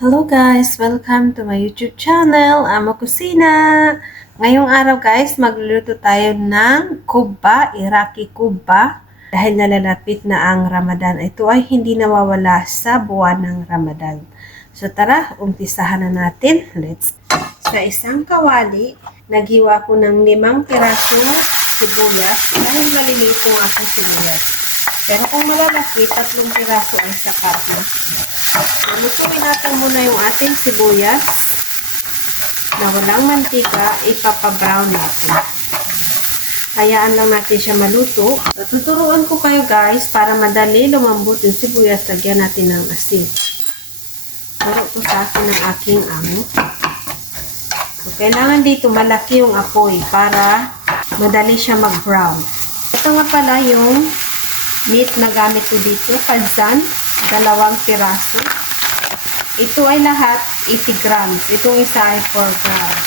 Hello guys! Welcome to my YouTube channel, Amo Kusina! Ngayong araw guys, magluluto tayo ng kubba, Iraqi kubba. Dahil nalalapit na ang Ramadan, ito ay hindi nawawala sa buwan ng Ramadan. So tara, umpisahan na natin. Let's Sa isang kawali, naghiwa ko ng limang piraso sibuyas dahil maliliit yung aking sibuyas. Pero kung malalaki, tatlong piraso ay sapat na. Lutuin natin muna yung ating sibuyas na walang mantika, ipapa-brown natin. Hayaan lang natin siya maluto. Tuturuan ko kayo guys para madali lumambot yung sibuyas. Lagyan natin ng asin. Turo to sa akin ng aking amo. So, kailangan dito malaki yung apoy para madali siya mag-brown. Ito nga pala yung meat na gamit ko dito, kalzan, dalawang piraso. Ito ay lahat 80 grams. Itong isa ay 4 grams.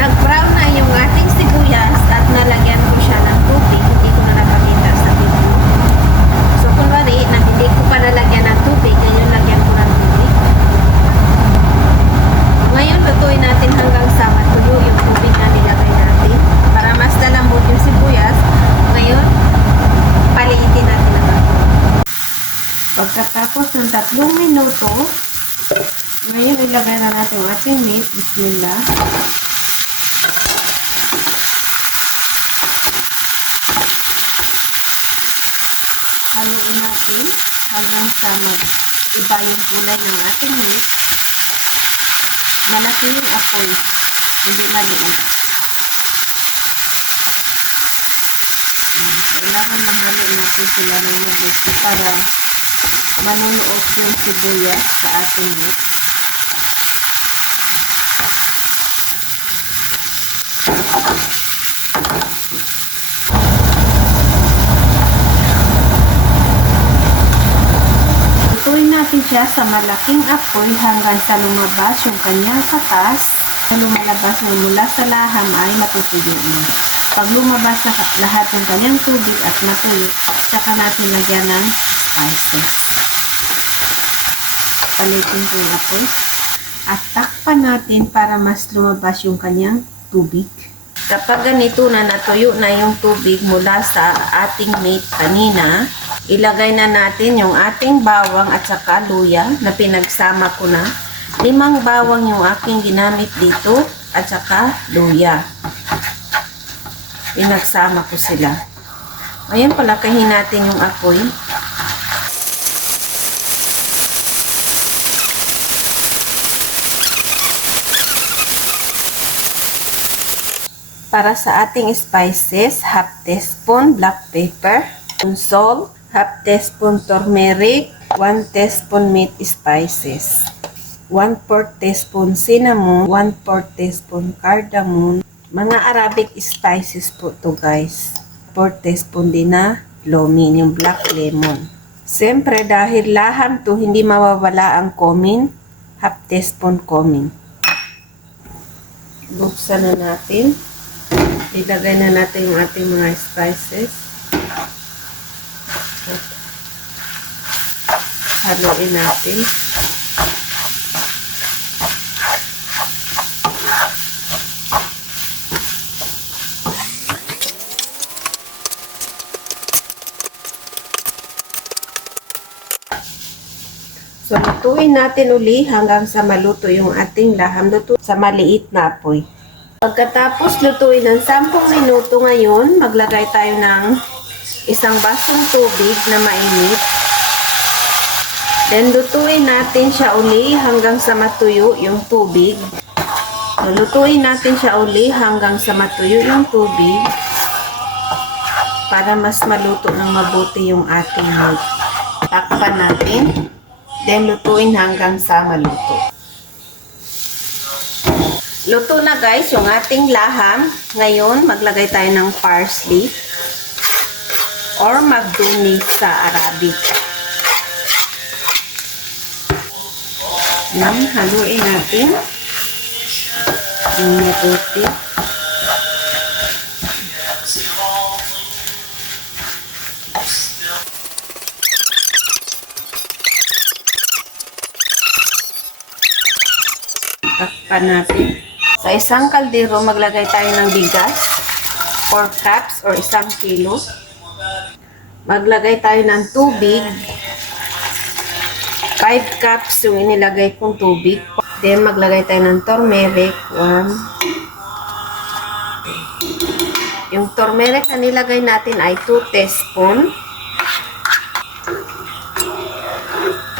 Nag-brown na yung ating sibuyas at nalagyan ko siya ng tubig. Hindi ko na napakita sa video. So, kunwari, na hindi ko pa nalagyan ng tubig, ngayon lagyan ko ng tubig. Ngayon, lutuin natin hanggang sa matuyo yung tubig na nilagay natin para mas lalambot yung sibuyas. Ngayon, paliitin natin ang apoy. Pagkatapos ng minuto, ngayon ilagay na natin ang ating meat. Bismillah. Haluin natin hanggang sa mag-iba yung kulay ng ating meat. Malaki yung apoy, hindi maliit. Kailangan mahalo natin sila ng mabuti para manunuot yung sibuyas sa ating meat. Lutuin natin siya sa malaking apoy hanggang sa lumabas yung kanyang katas. Na lumalabas na mula sa laham ay matutuyo na. Pag lumabas ka- lahat ng kanyang tubig at matuyo, saka natin lagyan ng spices. Palitin yung apoy. At takpan natin para mas lumabas yung kanyang tubig. Kapag ganito na natuyo na yung tubig mula sa ating meat kanina, ilagay na natin yung ating bawang at saka luya na pinagsama ko na. Limang bawang yung aking ginamit dito at saka luya. Pinagsama ko sila. Ngayon palakahin natin yung apoy. Para sa ating spices, half teaspoon black pepper, salt, half teaspoon turmeric, 1 teaspoon meat spices, 1 4 teaspoon cinnamon, 1 4 teaspoon cardamom, mga Arabic spices po to guys. 4 teaspoon din na lomin, yung black lemon. Siyempre, dahil laham to, hindi mawawala ang comin, half teaspoon comin. Buksan na natin. Ilagay na natin yung ating mga spices. Haluin natin. So, lutuin natin uli hanggang sa maluto yung ating laham. Luto sa maliit na apoy. Pagkatapos lutuin ng 10 minuto ngayon, maglagay tayo ng isang basong tubig na mainit. Then lutuin natin siya uli hanggang sa matuyo yung tubig. Lutuin natin siya uli hanggang sa matuyo yung tubig para mas maluto ng mabuti yung ating meat. Takpan natin. Then lutuin hanggang sa maluto. Luto na guys yung ating laham. Ngayon, maglagay tayo ng parsley or magduni sa Arabic. Yan, haluin natin. Yung mabuti. Takpan natin. Sa isang kaldero, maglagay tayo ng bigas, 4 cups or isang kilo. Maglagay tayo ng tubig, 5 cups yung inilagay kong tubig. Then, maglagay tayo ng turmeric, 1. Yung turmeric na nilagay natin ay 2 teaspoon.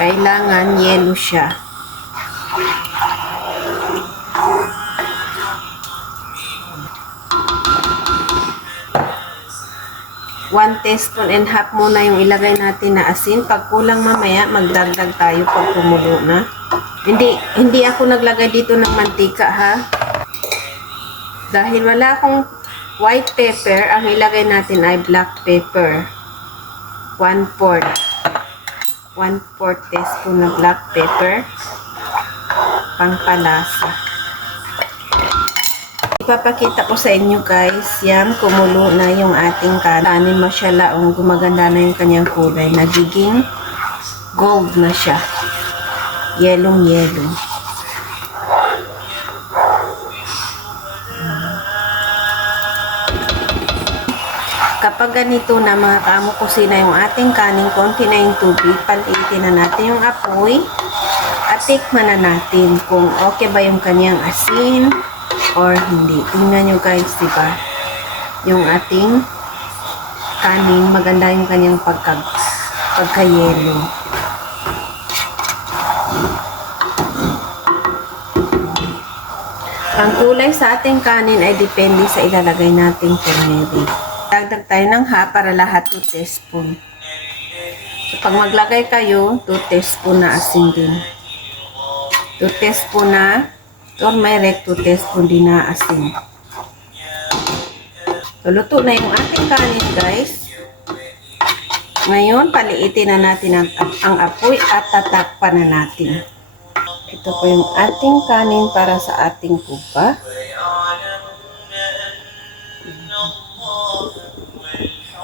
Kailangan yellow siya. One teaspoon and half muna yung ilagay natin na asin. Pag kulang mamaya, magdagdag tayo pag kumulo na. Hindi, hindi ako naglagay dito ng mantika ha. Dahil wala akong white pepper, ang ilagay natin ay black pepper. One fourth. One fourth teaspoon na black pepper. Pangpalasa. Ipapakita ko sa inyo guys, yan, kumulo na yung ating kanin. Masyala, ang gumaganda na yung kanyang kulay. Nagiging gold na siya. Yellow. Kapag ganito na mga kaamo kusina yung ating kanin, konti na yung tubig, palitin na natin yung apoy at tikman na natin kung okay ba yung kanyang asin or hindi. Tingnan nyo guys, di ba? Yung ating kanin, maganda yung kanyang pagka, pagka-yellow. Ang kulay sa ating kanin ay depende sa ilalagay nating turmeric. Dagdag tayo ng ha para lahat 2 teaspoon. So, pag maglagay kayo, 2 teaspoon na asin din. 2 teaspoon na turmeric, 2 teaspoon din na asin. So, luto na yung ating kanin, guys. Ngayon, paliitin na natin ang, ang apoy at tatakpan na natin. Ito po yung ating kanin para sa ating kupa.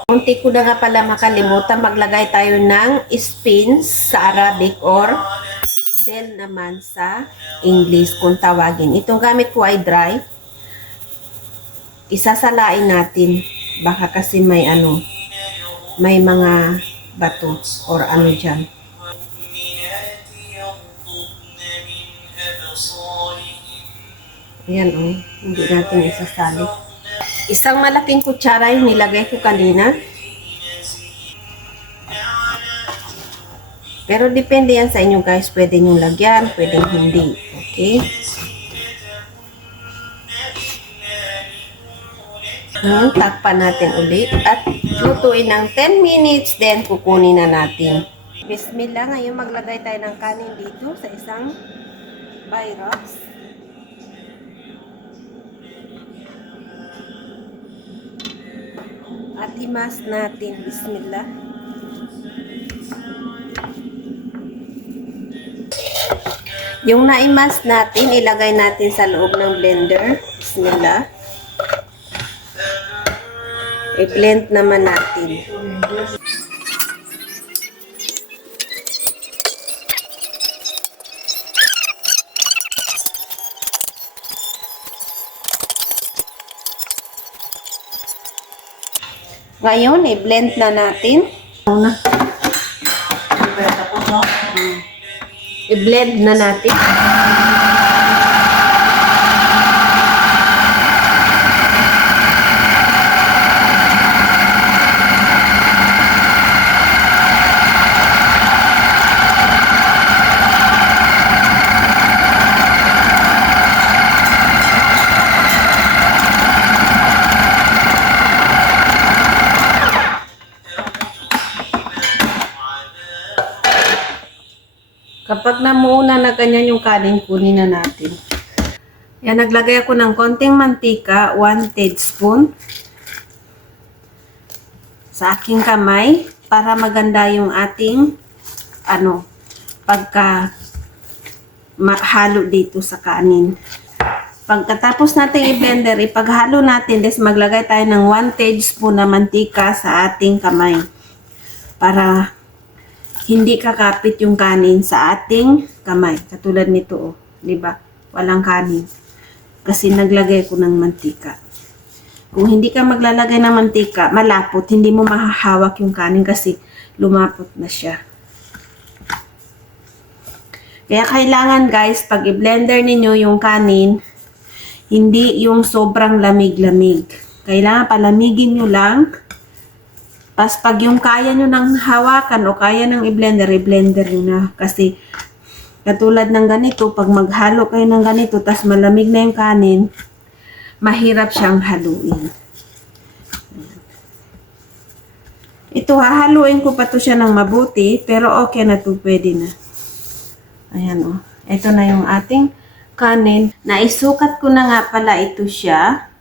Munti ko na nga pala makalimutan, maglagay tayo ng spins sa Arabic or del naman sa English kung tawagin. Itong gamit ko ay dry. Isasalain natin. Baka kasi may ano, may mga bato or ano dyan. Ayan o, oh, hindi natin isasali. Isang malaking kutsara yung nilagay ko kanina. Pero depende yan sa inyo guys. Pwede nyo lagyan, pwede hindi. Okay? Ngayon, takpan natin ulit at lutuin ng 10 minutes, then kukunin na natin. Bismillah, ngayon maglagay tayo ng kanin dito sa isang Pyrox. At imas natin, Bismillah. Yung naimas natin, ilagay natin sa loob ng blender. Bismillah. I-blend naman natin. Ngayon, i-blend na natin. Una. I-blend na natin. Kapag namuuna na ganyan yung kanin, kunin na natin. Yan, naglagay ako ng konting mantika, 1 teaspoon sa aking kamay para maganda yung ating ano, pagka mahalo dito sa kanin. Pagkatapos natin i-blender, ipaghalo natin, des maglagay tayo ng 1 teaspoon na mantika sa ating kamay para hindi kakapit yung kanin sa ating kamay. Katulad nito, oh, 'di ba? walang kanin. Kasi naglagay ko ng mantika. Kung hindi ka maglalagay ng mantika, malapot, hindi mo mahahawak yung kanin kasi lumapot na siya. Kaya kailangan guys, pag i-blender ninyo yung kanin, hindi yung sobrang lamig-lamig. Kailangan palamigin nyo lang. Tapos pag yung kaya nyo nang hawakan o kaya nang i-blender, i-blender nyo na. Kasi katulad ng ganito, pag maghalo kayo ng ganito, tapos malamig na yung kanin, mahirap siyang haluin. Ito, hahaluin ko pa to siya ng mabuti, pero okay na to, pwede na. Ayan o. Ito na yung ating kanin. Naisukat ko na nga pala ito siya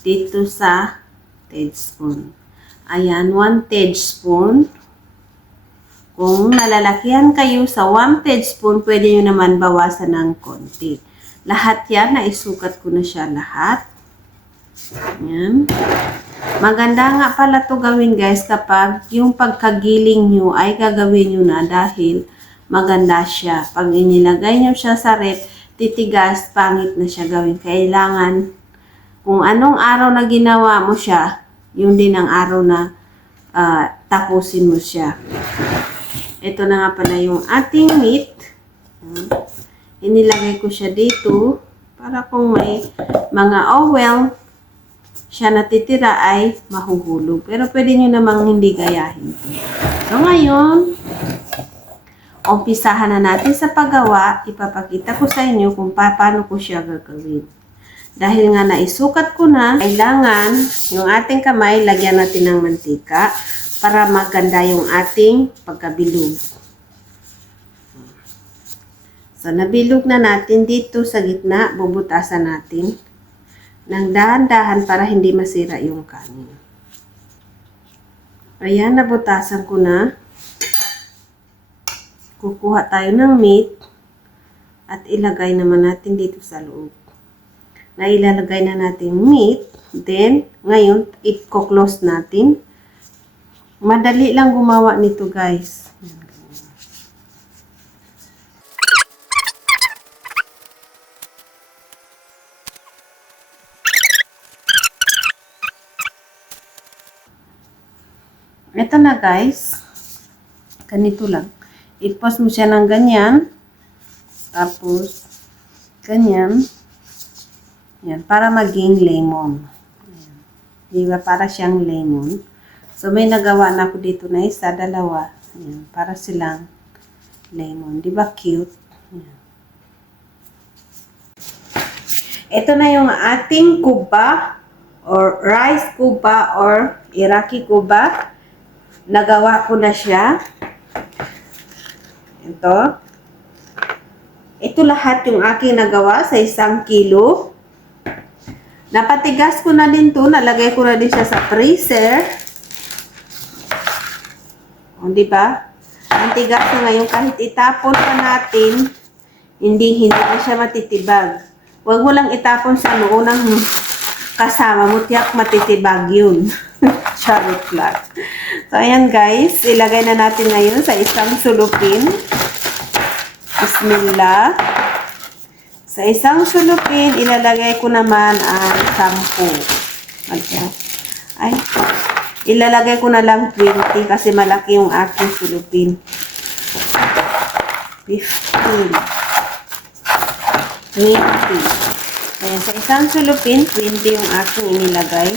dito sa teaspoon. Ayan, 1 teaspoon. Kung nalalakihan kayo sa 1 teaspoon, pwede nyo naman bawasan ng konti. Lahat yan, naisukat ko na siya lahat. Ayan. Maganda nga pala to gawin guys kapag yung pagkagiling nyo ay gagawin nyo na dahil maganda siya. Pag inilagay nyo siya sa rep, titigas, pangit na siya gawin. Kailangan, kung anong araw na ginawa mo siya, yun din ang araw na ah, tapusin mo siya. Ito na nga pala yung ating meat. Hmm. Inilagay ko siya dito para kung may mga oil siya natitira ay mahuhulog. Pero pwede nyo namang hindi gayahin. So ngayon, umpisahan na natin sa paggawa, ipapakita ko sa inyo kung pa- paano ko siya gagawin. Dahil nga naisukat ko na, kailangan yung ating kamay, lagyan natin ng mantika para maganda yung ating pagkabilog. So, nabilog na natin dito sa gitna, bubutasan natin ng dahan-dahan para hindi masira yung kanin. Ayan, nabutasan ko na kukuha tayo ng meat at ilagay naman natin dito sa loob. Na ilalagay na natin meat, then ngayon i-close natin. Madali lang gumawa nito guys. Ito na guys. Ganito lang i-post mo siya ng ganyan. Tapos, ganyan. Yan, para maging lemon. Ayan. Di ba? Para siyang lemon. So, may nagawa na ako dito na isa, dalawa. Ayan, para silang lemon. Di ba cute? Ayan. Ito na yung ating kuba or rice kuba or Iraqi kuba. Nagawa ko na siya. Ito. Ito lahat yung aking nagawa sa isang kilo. Napatigas ko na din to. Nalagay ko na din siya sa freezer. O, di ba? Ang tigas na ngayon. Kahit itapon pa natin, hindi, hindi na siya matitibag. Huwag mo lang itapon sa noonang kasama mo. Tiyak matitibag yun. Charot lang. So, ayan guys. Ilagay na natin ngayon sa isang sulupin. Bismillah. Sa isang sulupin, ilalagay ko naman ang sampu. Magka. Ay, ilalagay ko na lang 20 kasi malaki yung aking sulupin. 15. 20. Ayan, sa isang sulupin, 20 yung aking inilagay.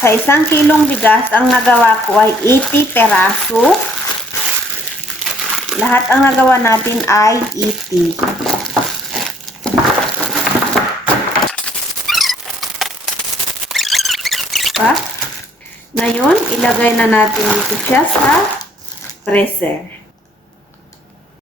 Sa isang kilong bigas, ang nagawa ko ay 80 peraso. Lahat ang nagawa natin ay 80. Pa? Ngayon, ilagay na natin ito siya sa freezer.